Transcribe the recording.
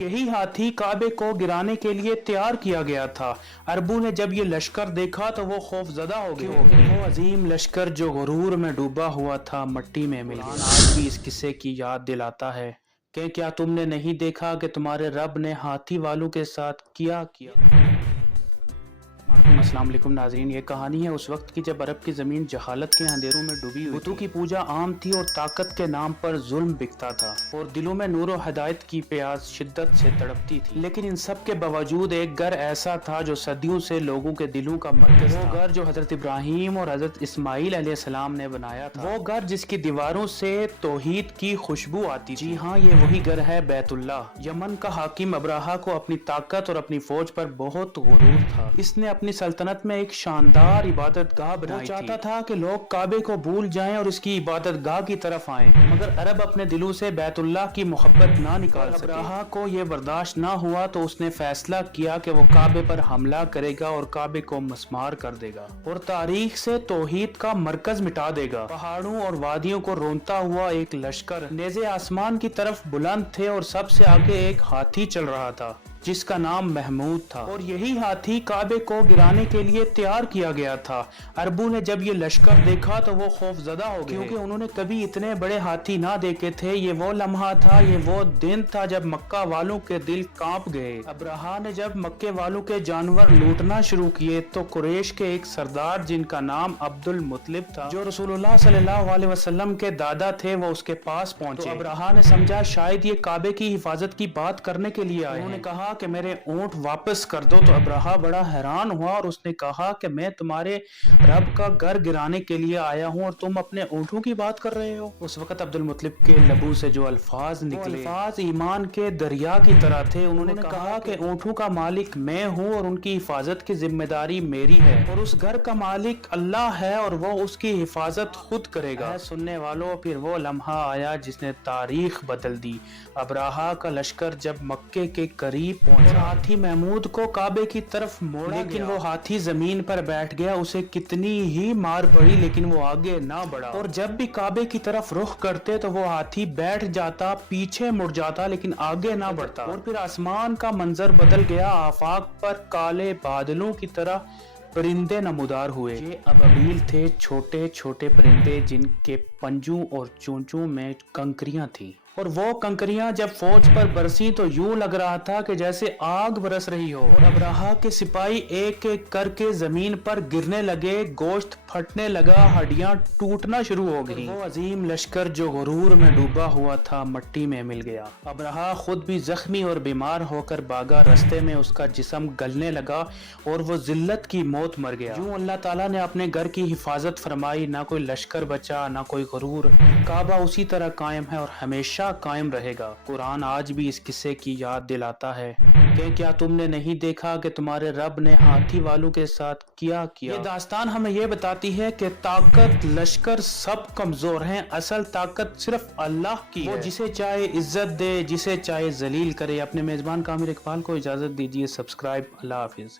यही हाथी काबे को गिराने के लिए तैयार किया गया था। अरबों ने जब ये लश्कर देखा तो वो खौफजदा हो गए। वो अजीम लश्कर जो गुरूर में डूबा हुआ था मट्टी में मिल गया। आज भी इस किस्से की याद दिलाता है कि क्या तुमने नहीं देखा कि तुम्हारे रब ने हाथी वालों के साथ क्या किया। अस्सलाम वालेकुम नाज़रीन, ये कहानी है उस वक्त की जब अरब की ज़मीन जहालत के अंधेरों में डूबी हुई। बुतों की पूजा आम थी और ताकत के नाम पर जुल्म बिकता था और दिलों में नूर और हिदायत की प्यास शिद्दत से तड़पती थी। लेकिन इन सब के बावजूद एक घर ऐसा था जो सदियों से लोगों के दिलों का मरकज था। वो घर जो हजरत इब्राहीम और हजरत इस्माइल अलैहिस्सलाम ने बनाया था। वो घर जिसकी दीवारों से तौहीद की खुशबू आती थी। जी हाँ, ये वही घर है बैतुल्लाह। यमन का हाकिम अब्राहा को अपनी ताकत और अपनी फौज पर बहुत गुरूर था। इसने अपनी सल्तनत में एक शानदार इबादत गाह बनाई थी। वो चाहता था कि लोग काबे को भूल जाएं और इसकी इबादत गाह की तरफ आएं, मगर अरब अपने दिलों से बैतुल्लाह की मोहब्बत ना निकाल सके। अब्राहा को यह बर्दाश्त ना हुआ तो उसने फैसला किया कि वो काबे पर हमला करेगा और काबे को मस्मार कर देगा और तारीख से तौहीद का मरकज मिटा देगा। पहाड़ों और वादियों को रोनता हुआ एक लश्कर नेज़े आसमान की तरफ बुलंद थे और सबसे आगे एक हाथी चल रहा था जिसका नाम महमूद था। और यही हाथी काबे को गिराने के लिए तैयार किया गया था। अरबों ने जब ये लश्कर देखा तो वो खौफजदा हो गए, क्योंकि उन्होंने कभी इतने बड़े हाथी ना देखे थे। ये वो लम्हा था, ये वो दिन था जब मक्का वालों के दिल कांप गए। अब्राहा ने जब मक्के वालों के जानवर लूटना शुरू किए तो कुरैश के एक सरदार जिनका नाम अब्दुल मुत्तलिब था, जो रसूलुल्लाह सल्लल्लाहु अलैहि वसल्लम के दादा थे, वो उसके पास पहुंचे। तो अब्राहा ने समझा शायद ये काबे की हिफाजत की बात करने के लिए आए। उन्होंने कहा कि मेरे ऊंट वापस कर दो। तो अब्राहा बड़ा हैरान हुआ और उसने कहा कि मैं तुम्हारे रब का घर गिराने के लिए आया हूं और तुम अपने ऊंटों की बात कर रहे हो। उस वक्त अब्दुल मुत्तलिब के लबू से जो अल्फाज निकले, अल्फाज ईमान के दरिया की तरह थे। उन्होंने कहा कि ऊंटों का मालिक मैं हूं और उनकी हिफाजत की जिम्मेदारी मेरी है और उस घर का मालिक अल्लाह है और वो उसकी हिफाजत खुद करेगा। सुनने वालों, फिर वो लम्हा आया जिसने तारीख बदल दी। अब्राहा का लश्कर जब मक्के के करीब पहुंचा, हाथी महमूद को काबे की तरफ मोड़ा, लेकिन वो हाथी जमीन पर बैठ गया। उसे कितनी ही मार पड़ी लेकिन वो आगे ना बढ़ा और जब भी काबे की तरफ रुख करते तो वो हाथी बैठ जाता, पीछे मुड़ जाता लेकिन आगे ना बढ़ता। और फिर आसमान का मंजर बदल गया। आफाक पर काले बादलों की तरह परिंदे नमूदार हुए। ये अबाबील थे, छोटे छोटे परिंदे जिनके पंजों और चोंचों में कंकरियां थी और वो कंकरियां जब फौज पर बरसी तो यूं लग रहा था कि जैसे आग बरस रही हो। और अब्राहा के सिपाही एक एक करके जमीन पर गिरने लगे, गोश्त फटने लगा, हड्डियां टूटना शुरू हो गई। वो अजीम लश्कर जो गुरूर में डूबा हुआ था मट्टी में मिल गया। अब्राहा खुद भी जख्मी और बीमार होकर भागा। रास्ते में उसका जिस्म गलने लगा और वो जिल्लत की मौत मर गया। यूं अल्लाह ताला ने अपने घर की हिफाजत फरमाई। ना कोई लश्कर बचा, ना कोई गुरूर। काबा उसी तरह कायम है और हमेशा कायम रहेगा। कुरान आज भी इस किस्से की याद दिलाता है कि क्या तुमने नहीं देखा कि तुम्हारे रब ने हाथी वालों के साथ क्या किया। ये दास्तान हमें ये बताती है कि ताकत, लश्कर सब कमजोर हैं, असल ताकत सिर्फ अल्लाह की है। वो जिसे चाहे इज्जत दे, जिसे चाहे जलील करे। अपने मेजबान कामिल इकबाल को इजाजत दीजिए। सब्सक्राइब। अल्लाह हाफिज।